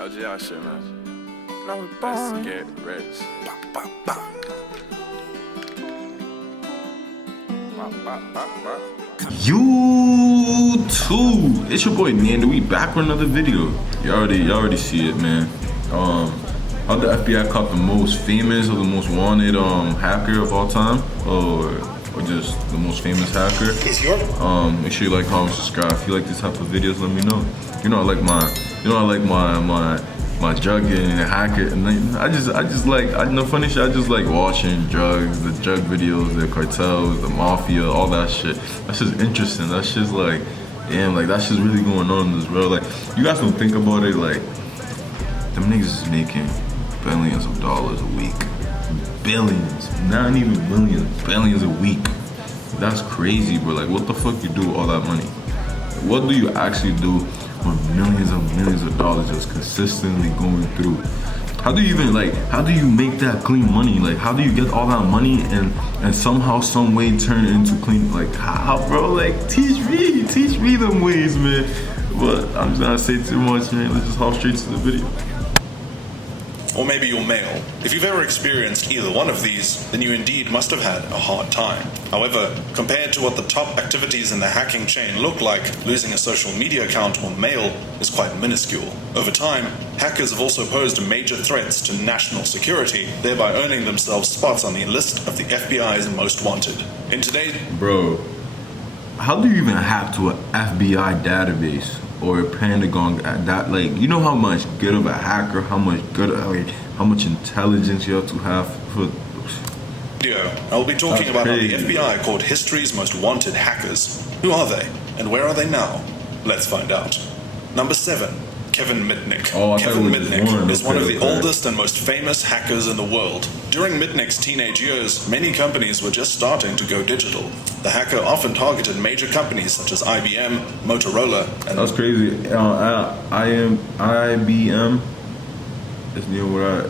LGI shit, man. Let's get rich. YouTube, it's your boy Nando. We back with another video. You already see it, man. How the FBI caught the most famous or the most wanted hacker of all time, or just the most famous hacker. Make sure you like, comment, subscribe. If you like this type of videos, let me know. I like my drug and hacker, and I just like, funny shit, I just like watching drugs, the drug videos, the cartels, the mafia, all that shit. That's just interesting. That's just like, damn, like that's just really going on in this world. Like, you guys don't think about it, like, them niggas is making billions of dollars a week. Billions, not even millions, billions a week. That's crazy, bro. Like, what the fuck you do with all that money? What do you actually do with millions of dollars just consistently going through? How do you make that clean money? Like, how do you get all that money and somehow, some way turn it into clean? Like, how, bro? Like, teach me them ways, man. But I'm just gonna say too much, man. Let's just hop straight to the video. Or maybe you're male. If you've ever experienced either one of these, then you indeed must have had a hard time. However, compared to what the top activities in the hacking chain look like, losing a social media account or mail is quite minuscule. Over time, hackers have also posed major threats to national security, thereby earning themselves spots on the list of the FBI's most wanted. In today's... Bro, how do you even hack to an FBI database? Or a Pentagon, that, like, you know how much good of a hacker, how much intelligence you have to have for. I'll be talking about how the FBI called history's most wanted hackers. Who are they, and where are they now? Let's find out. Number 7. Kevin Mitnick. Kevin Mitnick is one of the oldest and most famous hackers in the world. During Mitnick's teenage years, many companies were just starting to go digital. The hacker often targeted major companies such as IBM, Motorola, and... That's crazy. IBM is near where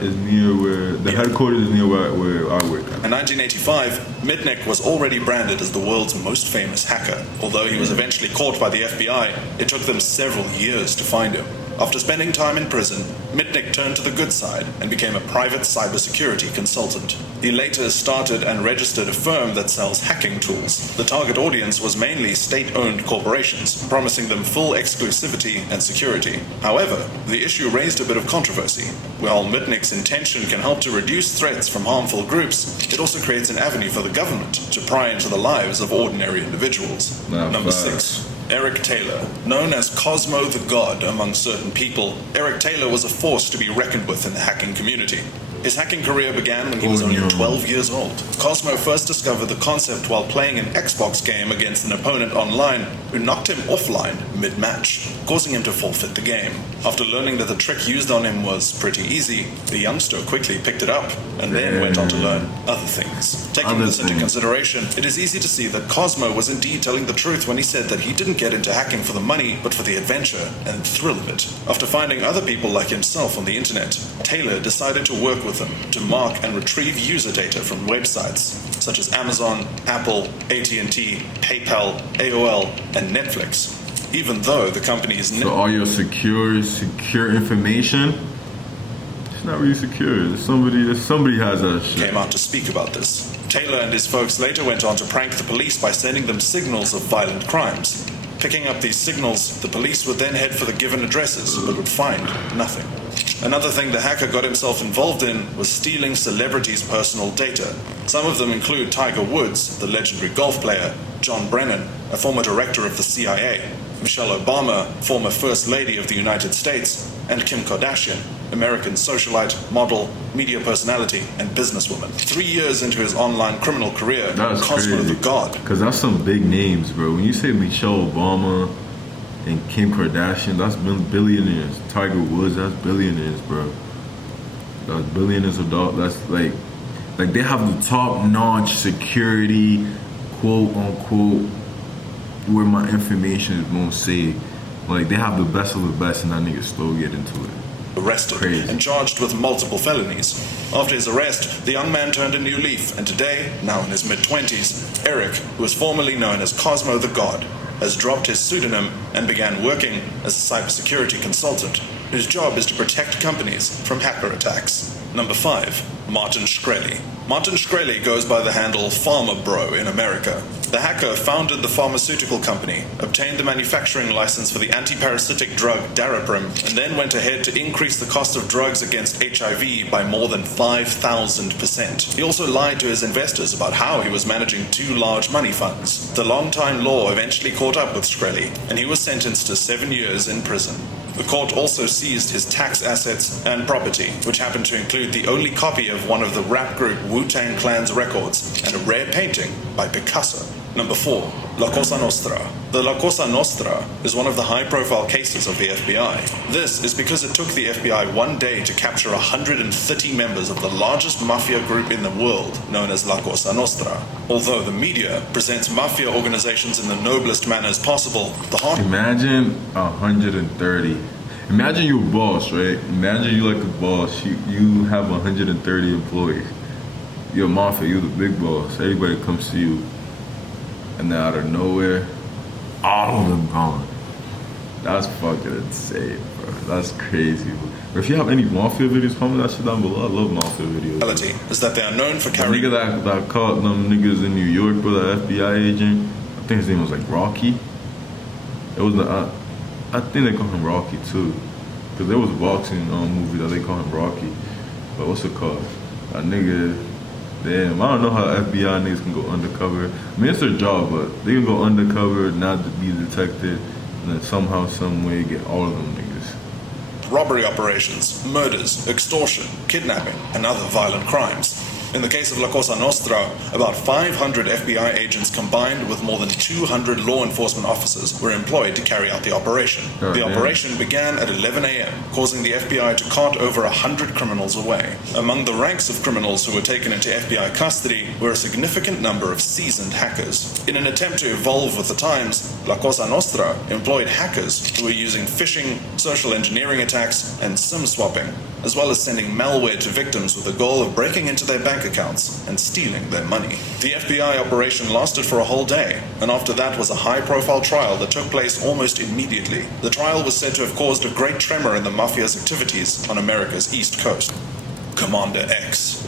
the headquarters is near where I work at. In 1985, Mitnick was already branded as the world's most famous hacker. Although he was eventually caught by the FBI, it took them several years to find him. After spending time in prison, Mitnick turned to the good side and became a private cybersecurity consultant. He later started and registered a firm that sells hacking tools. The target audience was mainly state-owned corporations, promising them full exclusivity and security. However, the issue raised a bit of controversy. While Mitnick's intention can help to reduce threats from harmful groups, it also creates an avenue for the government to pry into the lives of ordinary individuals. Number 6. Eric Taylor. Known as Cosmo the God among certain people, Eric Taylor was a force to be reckoned with in the hacking community. His hacking career began when he was only 12 years old. Cosmo first discovered the concept while playing an Xbox game against an opponent online who knocked him offline mid-match, causing him to forfeit the game. After learning that the trick used on him was pretty easy, the youngster quickly picked it up and then went on to learn other things. Taking this into consideration, it is easy to see that Cosmo was indeed telling the truth when he said that he didn't get into hacking for the money, but for the adventure and thrill of it. After finding other people like himself on the internet, Taylor decided to work with them to mark and retrieve user data from websites such as Amazon, Apple, AT&T, PayPal, AOL, and Netflix. Even though the company's... So all your secure information, it's not really secure. Somebody has that shit. Came out to speak about this. Taylor and his folks later went on to prank the police by sending them signals of violent crimes. Picking up these signals, the police would then head for the given addresses, but would find nothing. Another thing the hacker got himself involved in was stealing celebrities' personal data. Some of them include Tiger Woods, the legendary golf player, John Brennan, a former director of the CIA, Michelle Obama, former First Lady of the United States, and Kim Kardashian, American socialite, model, media personality, and businesswoman. 3 years into his online criminal career, Cosmo the God. Because that's some big names, bro. When you say Michelle Obama and Kim Kardashian, that's billionaires. Tiger Woods, that's billionaires, bro. That's billions of dollars. That's like they have the top-notch security, quote unquote, where my information is most safe. Like, they have the best of the best, and that nigga still get into it. Arrested and charged with multiple felonies. After his arrest, the young man turned a new leaf, and today, now in his mid-20s, Eric, who was formerly known as Cosmo the God, has dropped his pseudonym and began working as a cybersecurity consultant. whose job is to protect companies from hacker attacks. Number 5. Martin Shkreli. Martin Shkreli goes by the handle Pharma Bro in America. The hacker founded the pharmaceutical company, obtained the manufacturing license for the anti-parasitic drug Daraprim, and then went ahead to increase the cost of drugs against HIV by more than 5,000%. He also lied to his investors about how he was managing 2 large money funds. The long-time law eventually caught up with Shkreli, and he was sentenced to 7 years in prison. The court also seized his tax assets and property, which happened to include the only copy of one of the rap group Wu-Tang Clan's records and a rare painting by Picasso. Number 4. La Cosa Nostra. The La Cosa Nostra is one of the high-profile cases of the FBI. This is because it took the FBI 1 day to capture 130 members of the largest mafia group in the world, known as La Cosa Nostra. Although the media presents mafia organizations in the noblest manners possible, the heart... Imagine 130. Imagine you're a boss, right? Imagine you like a boss. You have 130 employees. You're a mafia, you're the big boss. Everybody comes to you. And then out of nowhere, all of them gone. That's fucking insane, bro. That's crazy. But if you have any mafia videos, comment that shit down below. I love mafia videos. The reality is that they are known for carrying... The nigga that caught them niggas in New York with an FBI agent, I think his name was like Rocky. It was I think they call him Rocky too. Because there was a boxing movie that they call him Rocky. But what's it called? That nigga... Damn, I don't know how FBI niggas can go undercover. I mean, it's their job, but they can go undercover, not to be detected, and then somehow, some way, get all of them niggas. Robbery operations, murders, extortion, kidnapping, and other violent crimes. In the case of La Cosa Nostra, about 500 FBI agents combined with more than 200 law enforcement officers were employed to carry out the operation. The operation began at 11 a.m., causing the FBI to cart over 100 criminals away. Among the ranks of criminals who were taken into FBI custody were a significant number of seasoned hackers. In an attempt to evolve with the times, La Cosa Nostra employed hackers who were using phishing, social engineering attacks, and SIM swapping, as well as sending malware to victims with the goal of breaking into their bank accounts and stealing their money. The FBI operation lasted for a whole day, and after that was a high-profile trial that took place almost immediately. The trial was said to have caused a great tremor in the mafia's activities on America's East Coast. Commander X.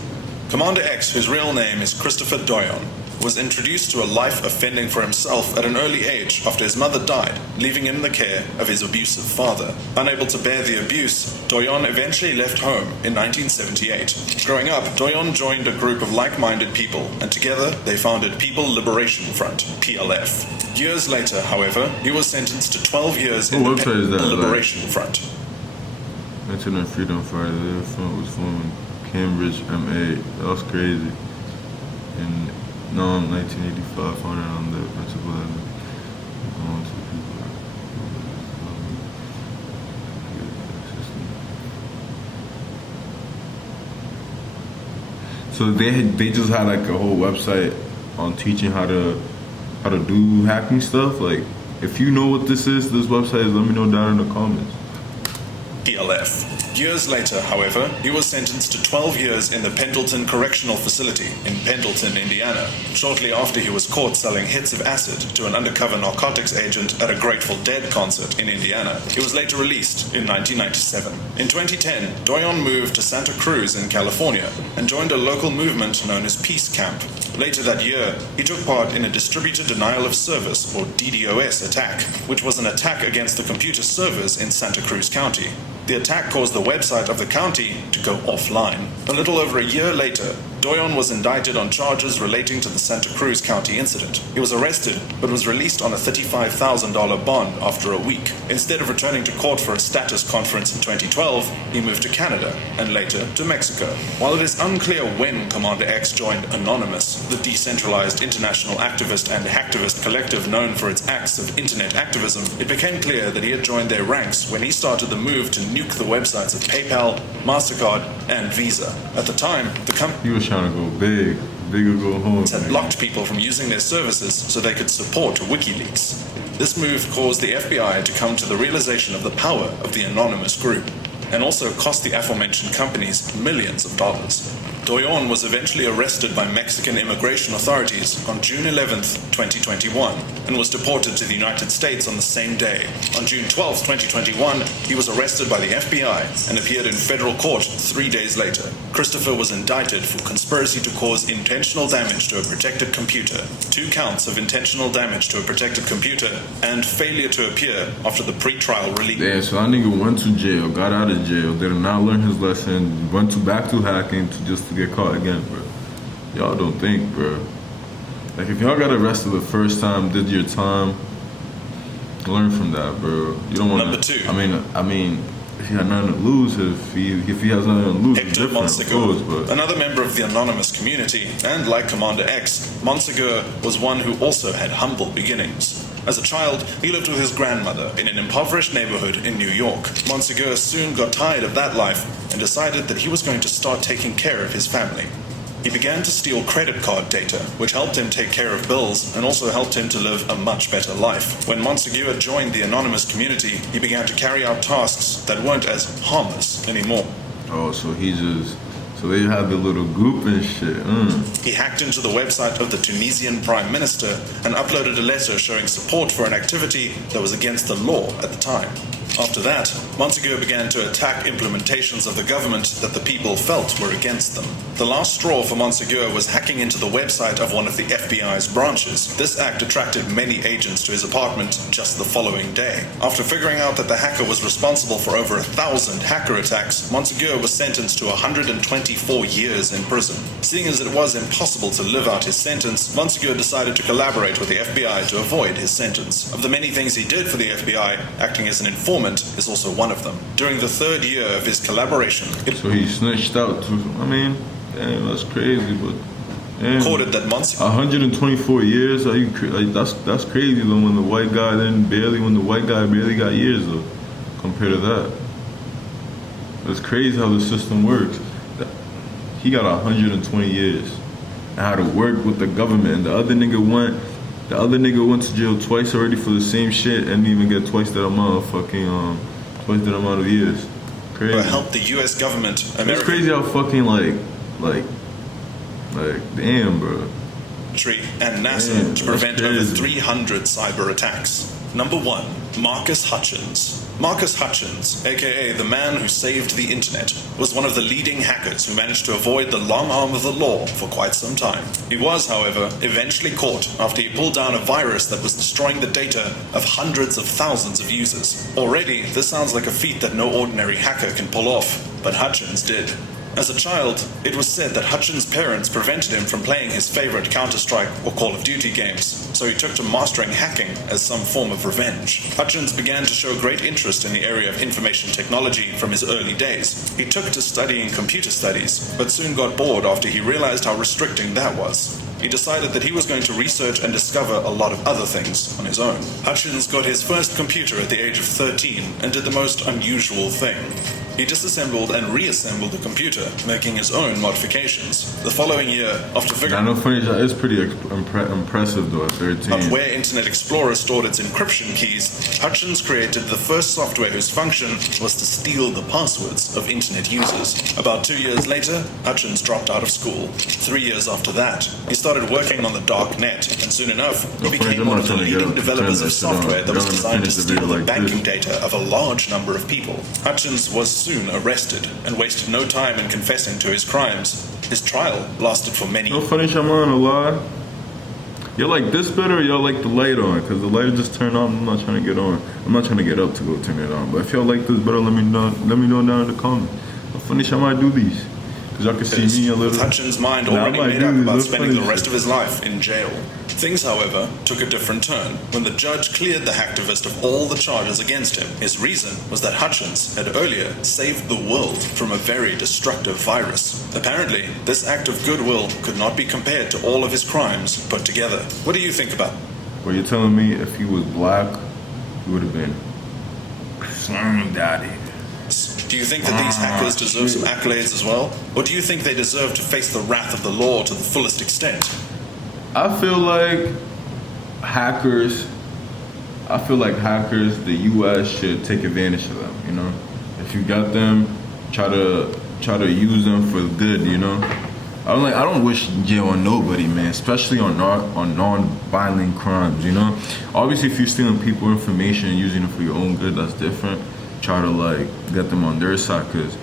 Commander X, whose real name is Christopher Doyon, was introduced to a life of fending for himself at an early age after his mother died, leaving him in the care of his abusive father. Unable to bear the abuse, Doyon eventually left home in 1978. Growing up, Doyon joined a group of like-minded people, and together they founded People Liberation Front, PLF. Years later, however, he was sentenced to 12 years in the People Liberation Front. Internet Freedom Friday, the front was formed in Cambridge, MA. That was crazy. In 1985, founded on the principle that belongs to people. So they just had like a whole website on teaching how to do hacking stuff. Like, if you know what this website is, let me know down in the comments. PLF. Years later, however, he was sentenced to 12 years in the Pendleton Correctional Facility in Pendleton, Indiana, shortly after he was caught selling hits of acid to an undercover narcotics agent at a Grateful Dead concert in Indiana. He was later released in 1997. In 2010, Doyon moved to Santa Cruz in California and joined a local movement known as Peace Camp. Later that year, he took part in a distributed denial of service, or DDoS, attack, which was an attack against the computer servers in Santa Cruz County. The attack caused the website of the county to go offline. A little over a year later, Doyon was indicted on charges relating to the Santa Cruz County incident. He was arrested, but was released on a $35,000 bond after a week. Instead of returning to court for a status conference in 2012, he moved to Canada, and later to Mexico. While it is unclear when Commander X joined Anonymous, the decentralized international activist and hacktivist collective known for its acts of internet activism, it became clear that he had joined their ranks when he started the move to nuke the websites of PayPal, MasterCard, and Visa. At the time, the company trying to go big or go home. Had blocked people from using their services so they could support WikiLeaks. This move caused the FBI to come to the realization of the power of the anonymous group, and also cost the aforementioned companies millions of dollars. Doyon was eventually arrested by Mexican immigration authorities on June 11th, 2021, and was deported to the United States on the same day. On June 12th, 2021, he was arrested by the FBI and appeared in federal court 3 days later. Christopher was indicted for conspiracy to cause intentional damage to a protected computer, 2 counts of intentional damage to a protected computer, and failure to appear after the pre-trial release. Damn, so that nigga went to jail, got out of jail, did not learn his lesson, went back to hacking to get caught again, bro. Y'all don't think, bro. Like, if y'all got arrested the first time, did your time, learn from that, bro. You don't want to. Number 2. I mean, if he had nothing to lose, if he has nothing to lose, it's Hector different, of course, Monsegur, but another member of the anonymous community, and like Commander X, Monsegur was one who also had humble beginnings. As a child, he lived with his grandmother in an impoverished neighborhood in New York. Monsegur soon got tired of that life and decided that he was going to start taking care of his family. He began to steal credit card data, which helped him take care of bills and also helped him to live a much better life. When Monsegur joined the anonymous community, he began to carry out tasks that weren't as harmless anymore. oh, so they had the little group and shit. He hacked into the website of the Tunisian Prime Minister and uploaded a letter showing support for an activity that was against the law at the time. After that, Monsegur began to attack implementations of the government that the people felt were against them. The last straw for Monsegur was hacking into the website of one of the FBI's branches. This act attracted many agents to his apartment just the following day. After figuring out that the hacker was responsible for over 1,000 hacker attacks, Monsegur was sentenced to 124 years in prison. Seeing as it was impossible to live out his sentence, Monsegur decided to collaborate with the FBI to avoid his sentence. Of the many things he did for the FBI, acting as an informant is also one of them. During the 3rd year of his collaboration, it So he snitched out to, I mean, damn, that's crazy, but damn. recorded that Monsegur 124 years, are you like that's crazy though when the white guy barely got years though, compared to that. It's crazy how the system works. He got 120 years and how to work with the government, and the other nigga went to jail twice already for the same shit and didn't even get twice that amount of years. Crazy. helped the U.S. government, It's crazy how fucking like damn, bro. military, and NASA Damn, to prevent that's over crazy. 300 cyber attacks. Number 1. Marcus Hutchins. Marcus Hutchins, aka the man who saved the internet, was one of the leading hackers who managed to avoid the long arm of the law for quite some time. He was, however, eventually caught after he pulled down a virus that was destroying the data of hundreds of thousands of users. Already, this sounds like a feat that no ordinary hacker can pull off, but Hutchins did. As a child, it was said that Hutchins' parents prevented him from playing his favorite Counter-Strike or Call of Duty games, so he took to mastering hacking as some form of revenge. Hutchins began to show great interest in the area of information technology from his early days. He took to studying computer studies, but soon got bored after he realized how restricting that was. He decided that he was going to research and discover a lot of other things on his own. Hutchins got his first computer at the age of 13 and did the most unusual thing. He disassembled and reassembled the computer, making his own modifications. The following year, after I figuring know funny, it's pretty impressive though at 13. out where Internet Explorer stored its encryption keys, Hutchins created the first software whose function was to steal the passwords of Internet users. About 2 years later, Hutchins dropped out of school. 3 years after that, he started working on the dark net, and soon enough, he became one of the leading developers of software that was designed to steal the banking data of a large number of people. Hutchins was soon arrested and wasted no time in confessing to his crimes. His trial lasted for many No funny, I'm on a lie. Y'all like this better or y'all like the light on? Because the light just turned on. I'm not trying to get on. I'm not trying to get up to go turn it on. But if y'all like this better, let me know down in the comments. No funny, I might do these. Because y'all can see me a little. with Hutchins' mind Nah, I already might made do up these. about That's spending funny the rest shit. of his life in jail. Things, however, took a different turn when the judge cleared the hacktivist of all the charges against him. His reason was that Hutchins had earlier saved the world from a very destructive virus. Apparently, this act of goodwill could not be compared to all of his crimes put together. What do you think about it? Well, you're telling me if he was black, he would have been Slum Daddy. Do you think that these hackers deserve some accolades as well? Or do you think they deserve to face the wrath of the law to the fullest extent? I feel like hackers, the U.S. should take advantage of them, If you got them, try to use them for good, I don't wish jail on nobody, man, especially on non-violent crimes, you know? Obviously, if you're stealing people information and using it for your own good, that's different. Try to, like, get them on their side, because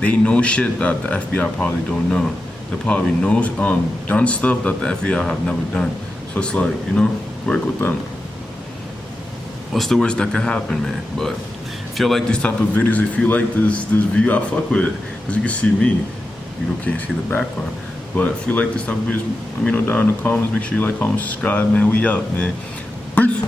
they know shit that the FBI probably don't know. They probably knows done stuff that the FBI have never done. So it's like, you know, work with them. What's the worst that could happen, man? But if you like these type of videos, if you like this view, I fuck with it. Because you can see me. You can't see the background. But if you like this type of videos, let me know down in the comments. Make sure you like, comment, subscribe, man. We out, man. Peace.